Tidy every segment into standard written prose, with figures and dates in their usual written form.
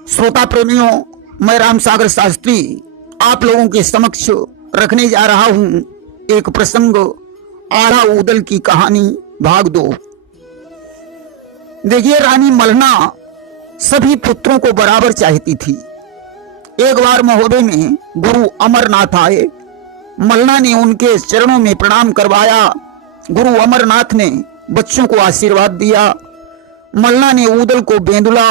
श्रोता प्रेमियों, मैं राम सागर शास्त्री आप लोगों के समक्ष रखने जा रहा हूं एक प्रसंग, आला उदल की कहानी भाग 2। देखिए, रानी मलना सभी पुत्रों को बराबर चाहती थी। एक बार महोबे में गुरु अमरनाथ आए। मलना ने उनके चरणों में प्रणाम करवाया। गुरु अमरनाथ ने बच्चों को आशीर्वाद दिया। मलना ने उदल को बेंदुला,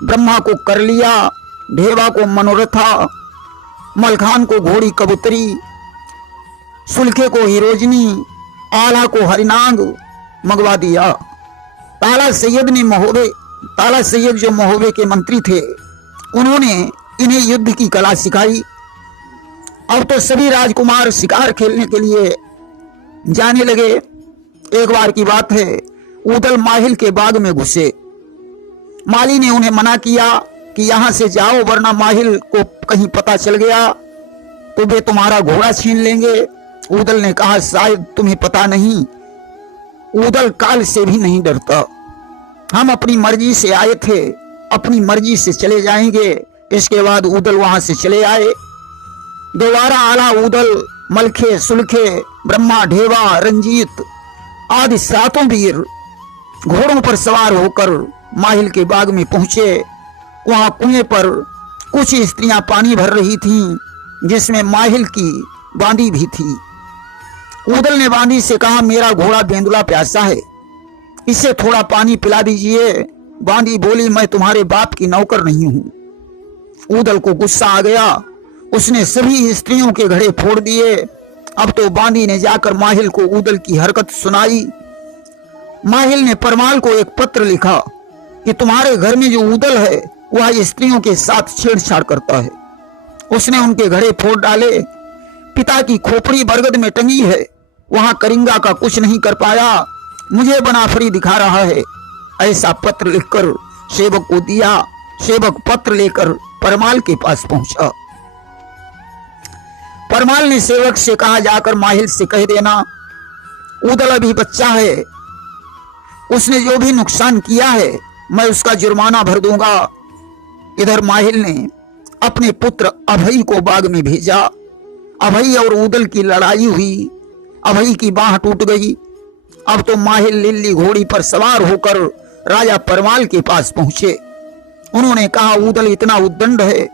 ब्रह्मा को कर लिया, ढेवा को मनोरथा, मलखान को घोड़ी कबूतरी, सुलखे को हिरोजनी, आला को हरिनांग मंगवा दिया। ताला सैयद जो महोबे के मंत्री थे, उन्होंने इन्हें युद्ध की कला सिखाई। अब तो सभी राजकुमार शिकार खेलने के लिए जाने लगे। एक बार की बात है, उदल माहिल के बाग में घुसे। माली ने उन्हें मना किया कि यहां से जाओ, वरना माहिल को कहीं पता चल गया तो वे तुम्हारा घोड़ा छीन लेंगे। उदल ने कहा, शायद तुम्हें पता नहीं, उदल काल से भी नहीं डरता। हम अपनी मर्जी से आए थे, अपनी मर्जी से चले जाएंगे। इसके बाद उदल वहां से चले आए। दोबारा आला उदल, मलखे, सुलखे, ब्रह्मा, ढेवा, रंजीत आदि 7 वीर घोड़ों पर सवार होकर माहिल के बाग में पहुंचे। वहां कुएं पर कुछ स्त्रियां पानी भर रही थीं, जिसमें माहिल की बांदी भी थी। उदल ने बांदी से कहा, मेरा घोड़ा बेंदुला प्यासा है, इसे थोड़ा पानी पिला दीजिए। बांदी बोली, मैं तुम्हारे बाप की नौकर नहीं हूं। उदल को गुस्सा आ गया। उसने सभी स्त्रियों के घड़े फोड़ दिए। अब तो बांदी ने जाकर माहिल को उदल की हरकत सुनाई। माहिल ने परमाल को एक पत्र लिखा कि तुम्हारे घर में जो उदल है वह स्त्रियों के साथ छेड़छाड़ करता है। उसने उनके घड़े फोड़ डाले। पिता की खोपड़ी बरगद में टंगी है, वहां करिंगा का कुछ नहीं कर पाया, मुझे बनाफरी दिखा रहा है। ऐसा पत्र लिखकर सेवक को दिया। सेवक पत्र लेकर परमाल के पास पहुंचा। परमाल ने सेवक से कहा, जाकर माहिल से कह देना, उदल अभी बच्चा है, उसने जो भी नुकसान किया है मैं उसका जुर्माना भर दूंगा। इधर माहिल ने अपने पुत्र अभई को बाग में भेजा। अभई और उदल की लड़ाई हुई। अभई की बाह टूट गई। अब तो माहिल लिल्ली घोड़ी पर सवार होकर राजा परमाल के पास पहुंचे। उन्होंने कहा, उदल इतना उद्दंड है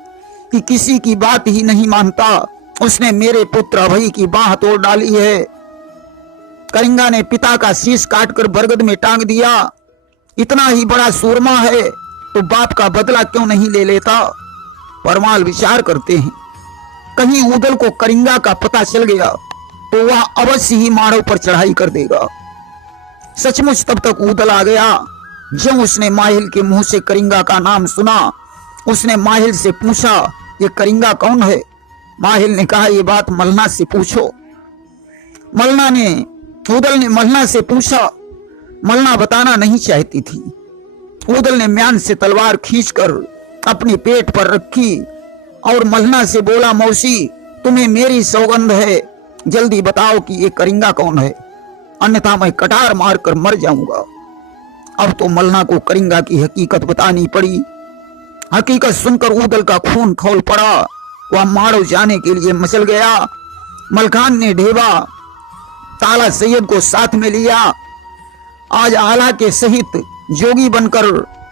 कि किसी की बात ही नहीं मानता। उसने मेरे पुत्र अभई की बाह तोड़ डाली है। करिंगा ने पिता का शीश काटकर बरगद में टांग दिया। इतना ही बड़ा सूरमा है तो बाप का बदला क्यों नहीं ले लेता। परमाल विचार करते हैं, कहीं उदल को करिंगा का पता चल गया तो वह अवश्य ही मानव पर चढ़ाई कर देगा। सचमुच तब तक उदल आ गया। जब उसने माहिल के मुंह से करिंगा का नाम सुना, उसने माहिल से पूछा, ये करिंगा कौन है? माहिल ने कहा, ये बात मलना से पूछो। उदल ने मलना से पूछा। मलना बताना नहीं चाहती थी। उदल ने म्यान से तलवार खींचकर अपने पेट पर रखी और मलना से बोला, मौसी, तुम्हें मेरी सौगंध है, जल्दी बताओ कि ये करिंगा कौन है, अन्यथा मैं कटार मारकर मर जाऊंगा। अब तो मलना को करिंगा की हकीकत बतानी पड़ी। हकीकत सुनकर उदल का खून खौल पड़ा। वह माड़ो जाने के लिए मचल गया। मलखान ने ढेवा ताला सैयद को साथ में लिया। आज आला के सहित जोगी बनकर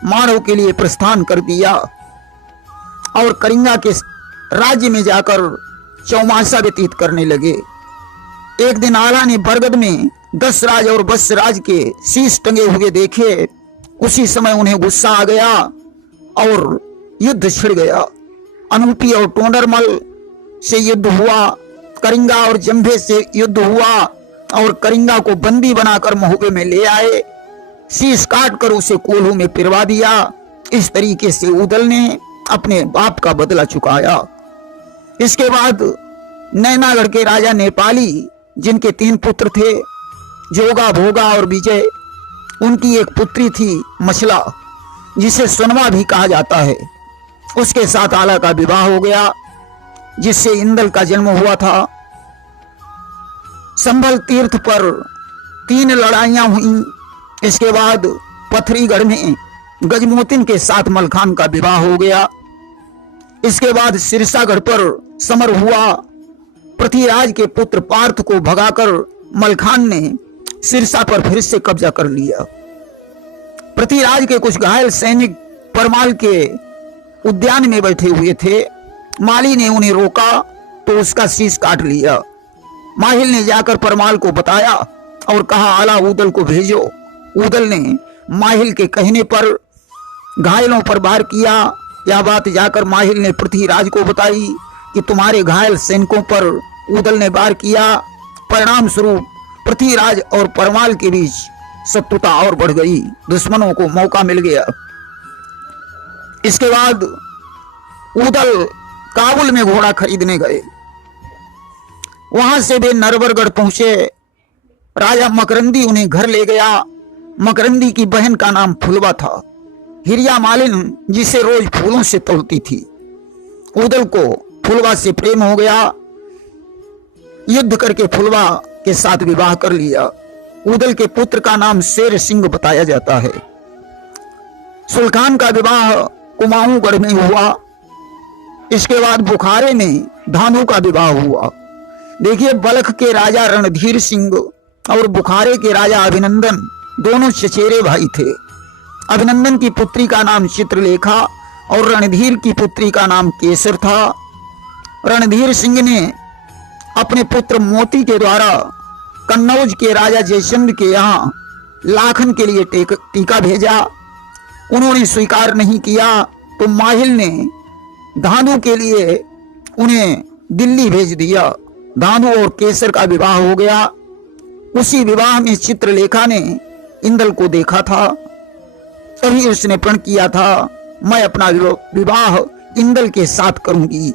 माड़ो के लिए प्रस्थान कर दिया और करिंगा के राज्य में जाकर चौमासा व्यतीत करने लगे। एक दिन आला ने बरगद में 10 राज और 20 राज के शीश टंगे हुए देखे। उसी समय उन्हें गुस्सा आ गया और युद्ध छिड़ गया। अनूपी और टोंडरमल से युद्ध हुआ। करिंगा और जंभे से युद्ध हुआ और करिंगा को बंदी बनाकर महोबे में ले आए। शीश काट कर उसे कोल्हू में पिरवा दिया। इस तरीके से उदल ने अपने बाप का बदला चुकाया। इसके बाद नैनागढ़ के राजा नेपाली, जिनके 3 पुत्र थे, जोगा, भोगा और विजय, उनकी एक पुत्री थी मछला, जिसे सुनवा भी कहा जाता है। उसके साथ आला का विवाह हो गया, जिससे इंदल का जन्म हुआ था। संभल तीर्थ पर 3 लड़ाइयां हुई। इसके बाद पथरीगढ़ में गजमोतिन के साथ मलखान का विवाह हो गया। इसके बाद सिरसागढ़ पर समर हुआ। पृथ्वीराज के पुत्र पार्थ को भगाकर मलखान ने सिरसा पर फिर से कब्जा कर लिया। पृथ्वीराज के कुछ घायल सैनिक परमाल के उद्यान में बैठे हुए थे। माली ने उन्हें रोका तो उसका शीश काट लिया। माहिल ने जाकर परमाल को बताया और कहा, आला ऊदल को भेजो। ऊदल ने माहिल के कहने पर घायलों पर वार किया। यह बात जाकर माहिल ने पृथ्वीराज को बताई कि तुम्हारे घायल सैनिकों पर ऊदल ने वार किया। परिणाम स्वरूप पृथ्वीराज और परमाल के बीच शत्रुता और बढ़ गई। दुश्मनों को मौका मिल गया। इसके बाद ऊदल काबुल में घोड़ा खरीदने गए। वहां से वे नरवरगढ़ पहुंचे। राजा मकरंदी उन्हें घर ले गया। मकरंदी की बहन का नाम फुलवा था। हिरिया मालिन जिसे रोज फूलों से तोलती थी। ऊदल को फुलवा से प्रेम हो गया। युद्ध करके फुलवा के साथ विवाह कर लिया। ऊदल के पुत्र का नाम शेर सिंह बताया जाता है। सुल्तान का विवाह कुमाऊंगढ़ में हुआ। इसके बाद बुखारे में धानु का विवाह हुआ। देखिए, बलख के राजा रणधीर सिंह और बुखारे के राजा अभिनंदन दोनों चचेरे भाई थे। अभिनंदन की पुत्री का नाम चित्रलेखा और रणधीर की पुत्री का नाम केसर था। रणधीर सिंह ने अपने पुत्र मोती के द्वारा कन्नौज के राजा जयचंद के यहाँ लाखन के लिए टीका भेजा। उन्होंने स्वीकार नहीं किया तो माहिल ने धानु के लिए उन्हें दिल्ली भेज दिया। धानु और केसर का विवाह हो गया। उसी विवाह में चित्रलेखा ने इंदल को देखा था। तभी उसने प्रण किया था, मैं अपना विवाह इंदल के साथ करूंगी।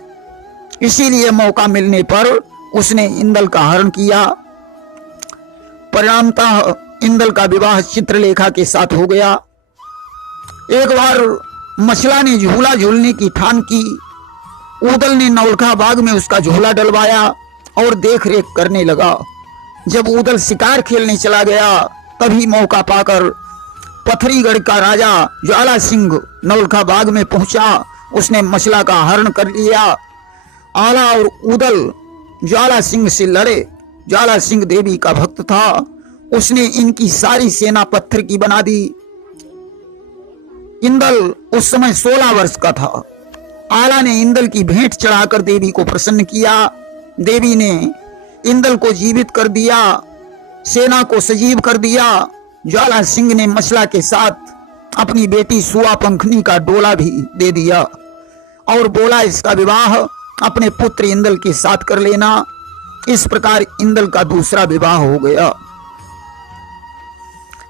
इसीलिए मौका मिलने पर उसने इंदल का हरण किया। परिणामतः इंदल का विवाह चित्रलेखा के साथ हो गया। एक बार मछला ने झूला झूलने की ठान की। ऊदल ने नौलखा बाग में उसका झूला डलवाया और देख रेख करने लगा। जब ऊदल शिकार खेलने चला गया तभी मौका पाकर पथरीगढ़ का राजा ज्वाला सिंह नौलखा बाग में पहुंचा। उसने मछला का हरण कर लिया। आला और ऊदल ज्वाला सिंह से लड़े। ज्वाला सिंह देवी का भक्त था। उसने इनकी सारी सेना पत्थर की बना दी। इंदल उस समय 16 वर्ष का था। आला ने इंदल की भेंट चढ़ाकर देवी को प्रसन्न किया। देवी ने इंदल को जीवित कर दिया, सेना को सजीव कर दिया। ज्वाला सिंह ने मछला के साथ अपनी बेटी सुआ पंखनी का डोला भी दे दिया और बोला, इसका विवाह अपने पुत्र इंदल के साथ कर लेना। इस प्रकार इंदल का दूसरा विवाह हो गया।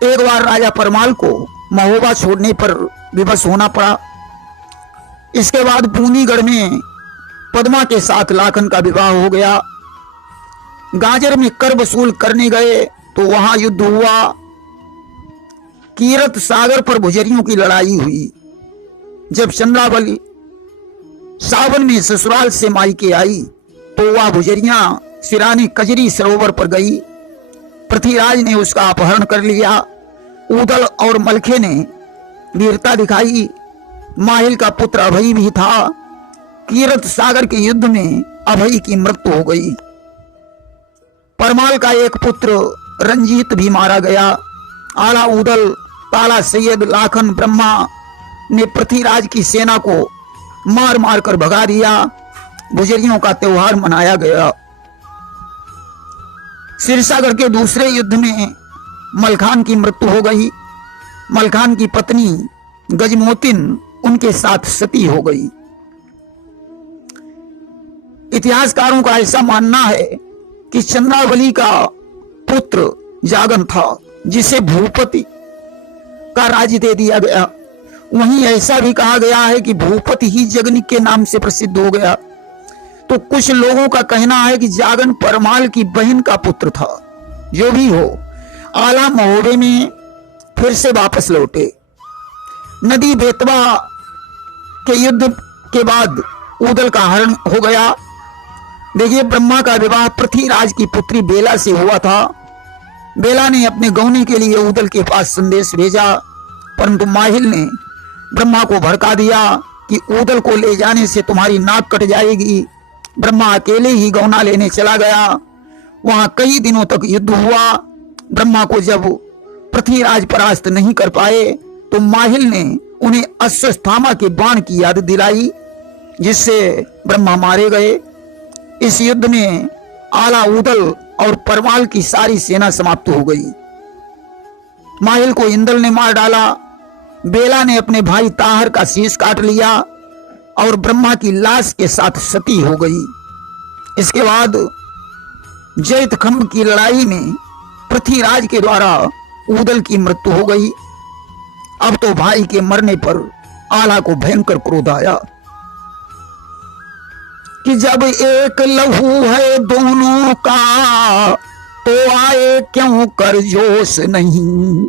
एक बार राजा परमाल को महोबा छोड़ने पर विवश होना पड़ा। इसके बाद पूनीगढ़ में पद्मा के साथ लाखन का विवाह हो गया। गाजर में कर वसूल करने गए तो वहां युद्ध हुआ। कीरत सागर पर भुजरियों की लड़ाई हुई। जब चंद्रावली सावन में ससुराल से मायके आई तो वह भुजरियां सिरानी कजरी सरोवर पर गई। पृथ्वीराज ने उसका अपहरण कर लिया। ऊदल और मलखे ने वीरता दिखाई। माहिल का पुत्र अभय भी था। कीरत सागर के युद्ध में अभय की मृत्यु हो गई। परमाल का एक पुत्र रंजीत भी मारा गया। आला ऊदल, ताला सैयद, लाखन, ब्रह्मा ने पृथ्वीराज की सेना को मार मार कर भगा दिया। गुजरियों का त्योहार मनाया गया। सिरसागढ़ के दूसरे युद्ध में मलखान की मृत्यु हो गई। मलखान की पत्नी गजमोतिन उनके साथ सती हो गई। इतिहासकारों का ऐसा मानना है कि चंद्रावली का पुत्र जागन था जिसे भूपति का राज्य दे दिया गया। वहीं ऐसा भी कहा गया है कि भूपति ही जगन के नाम से प्रसिद्ध हो गया। तो कुछ लोगों का कहना है कि जागन परमाल की बहन का पुत्र था। जो भी हो, आला महोबे में फिर से वापस लौटे। नदी बेतवा के युद्ध के बाद ऊदल का हरण हो गया। देखिए, ब्रह्मा का विवाह पृथ्वीराज की पुत्री बेला से हुआ था। बेला ने अपने गौनी के लिए ऊदल के पास संदेश भेजा, परंतु माहिल ने ब्रह्मा को भड़का दिया कि ऊदल को ले जाने से तुम्हारी नाक कट जाएगी। ब्रह्मा अकेले ही गौना लेने चला गया। वहां कई दिनों तक युद्ध हुआ। ब्रह्मा को जब पृथ्वीराज परास्त नहीं कर पाए तो माहिल ने उन्हें अश्वत्थामा के बाण की याद दिलाई, जिससे ब्रह्मा मारे गए। इस युद्ध में आला, ऊदल और परमाल की सारी सेना समाप्त हो गई। माहिल को इंद्र ने मार डाला। बेला ने अपने भाई ताहर का शीश काट लिया और ब्रह्मा की लाश के साथ सती हो गई। इसके बाद जैतखंभ की लड़ाई में पृथ्वीराज के द्वारा ऊदल की मृत्यु हो गई। अब तो भाई के मरने पर आला को भयंकर क्रोध आया कि जब एक लहू है दोनों का तो आए क्यों कर जोश नहीं।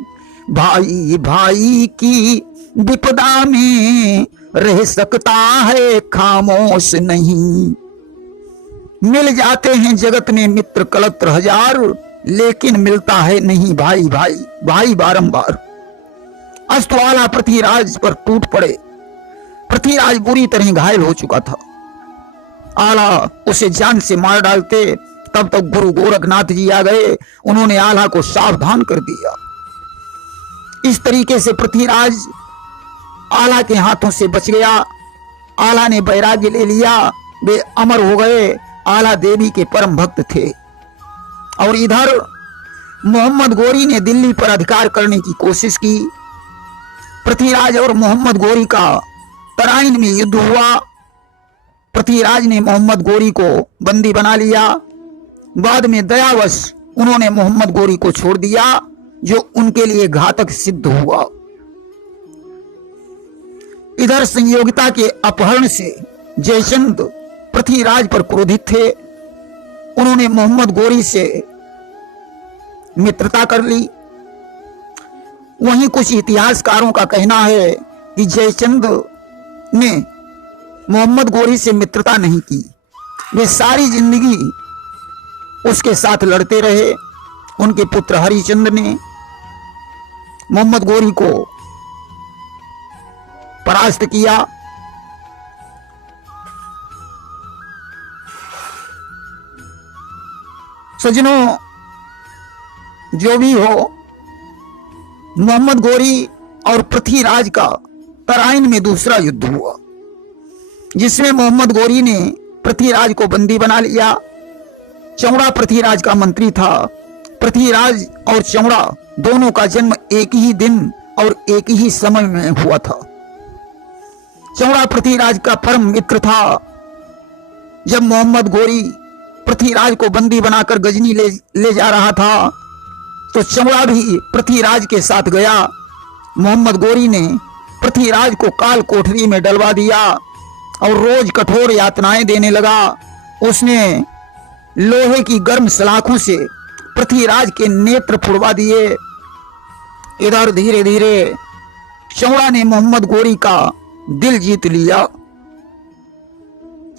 भाई भाई की विपदा में रह सकता है खामोश नहीं। मिल जाते हैं जगत में मित्र कलत्र हजार, लेकिन मिलता है नहीं भाई भाई भाई बारंबार। अस्तवाला पृथ्वीराज पर टूट पड़े। पृथ्वीराज बुरी तरह घायल हो चुका था। आला उसे जान से मार डालते, तब तक गुरु गोरखनाथ जी आ गए। उन्होंने आला को सावधान कर दिया। इस तरीके से पृथ्वीराज आला के हाथों से बच गया। आला ने वैराग्य ले लिया, वे अमर हो गए। आला देवी के परम भक्त थे। और इधर मोहम्मद गोरी ने दिल्ली पर अधिकार करने की कोशिश की। पृथ्वीराज और मोहम्मद गोरी का तराइन में युद्ध हुआ। पृथ्वीराज ने मोहम्मद गोरी को बंदी बना लिया। बाद में दयावश उन्होंने मोहम्मद गोरी को छोड़ दिया, जो उनके लिए घातक सिद्ध हुआ। इधर संयोगिता के अपहरण से जयचंद पृथ्वीराज पर क्रोधित थे। उन्होंने मोहम्मद गोरी से मित्रता कर ली। वहीं कुछ इतिहासकारों का कहना है कि जयचंद ने मोहम्मद गोरी से मित्रता नहीं की। वे सारी जिंदगी उसके साथ लड़ते रहे। उनके पुत्र हरिचंद्र ने मोहम्मद गोरी को परास्त किया। सज्जनों, जो भी हो, मोहम्मद गोरी और पृथ्वीराज का तराइन में दूसरा युद्ध हुआ, जिसमें मोहम्मद गोरी ने पृथ्वीराज को बंदी बना लिया। चौड़ा पृथ्वीराज का मंत्री था। पृथ्वीराज और चौड़ा दोनों का जन्म एक ही दिन और एक ही समय में हुआ था। चौड़ा पृथ्वीराज का परम मित्र था। जब मोहम्मद गोरी पृथ्वीराज को बंदी बनाकर गजनी ले जा रहा था, तो चौड़ा भी पृथ्वीराज के साथ गया। मोहम्मद गोरी ने पृथ्वीराज को काल कोठरी में डलवा दिया और रोज कठोर यातनाएं देने लगा। उसने लोहे की गर्म सलाखों से पृथ्वीराज के नेत्र फुड़वा दिए। इधर धीरे धीरे चौड़ा ने मोहम्मद गोरी का दिल जीत लिया।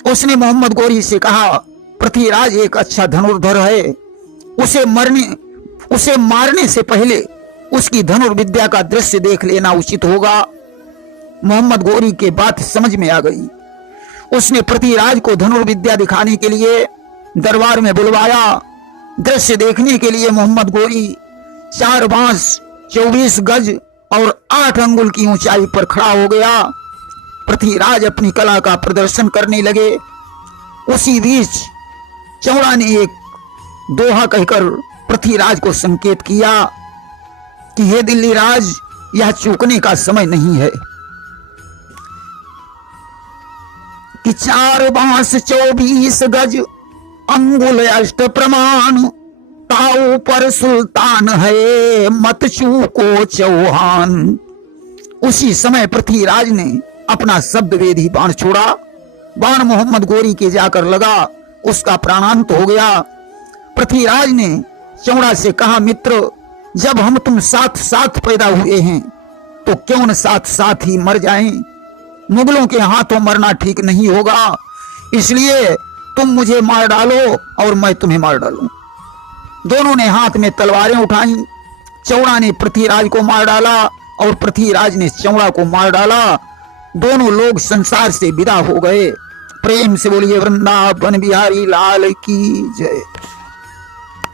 उसने मोहम्मद गोरी से कहा, पृथ्वीराज एक अच्छा धनुर्धर है। उसे मारने से पहले उसकी धनुर्विद्या का दृश्य देख लेना उचित होगा। मोहम्मद गोरी के बात समझ में आ गई। उसने पृथ्वीराज को धनुर्विद्या दिखाने के लिए दरबार में बुलवाया। दृश्य देखने के लिए मोहम्मद गोरी 4 बांस 24 गज और 8 अंगुल की ऊंचाई पर खड़ा हो गया। पृथ्वीराज अपनी कला का प्रदर्शन करने लगे। उसी बीच चौड़ा ने एक दोहा कहकर पृथ्वीराज को संकेत किया कि हे दिल्ली राज, यह चूकने का समय नहीं है कि 4 बांस 24 गज अंगुल अष्ट प्रमाण, ताऊ पर सुल्तान है मत चूको चौहान। उसी समय पृथ्वीराज ने अपना शब्द वेदी बाण छोड़ा। बाण मोहम्मद गोरी के जाकर लगा, उसका प्राणांत हो गया। पृथ्वीराज ने चौड़ा से कहा, मित्र, जब हम तुम साथ साथ पैदा हुए हैं तो क्यों न साथ साथ ही मर जाएं। मुगलों के हाथों मरना ठीक नहीं होगा, इसलिए तुम मुझे मार डालो और मैं तुम्हें मार डालूं। दोनों ने हाथ में तलवारें उठाई। चौड़ा ने पृथ्वीराज को मार डाला और पृथ्वीराज ने चौड़ा को मार डाला। दोनों लोग संसार से विदा हो गए। प्रेम से बोलिए वृंदावन बिहारी लाल की जय।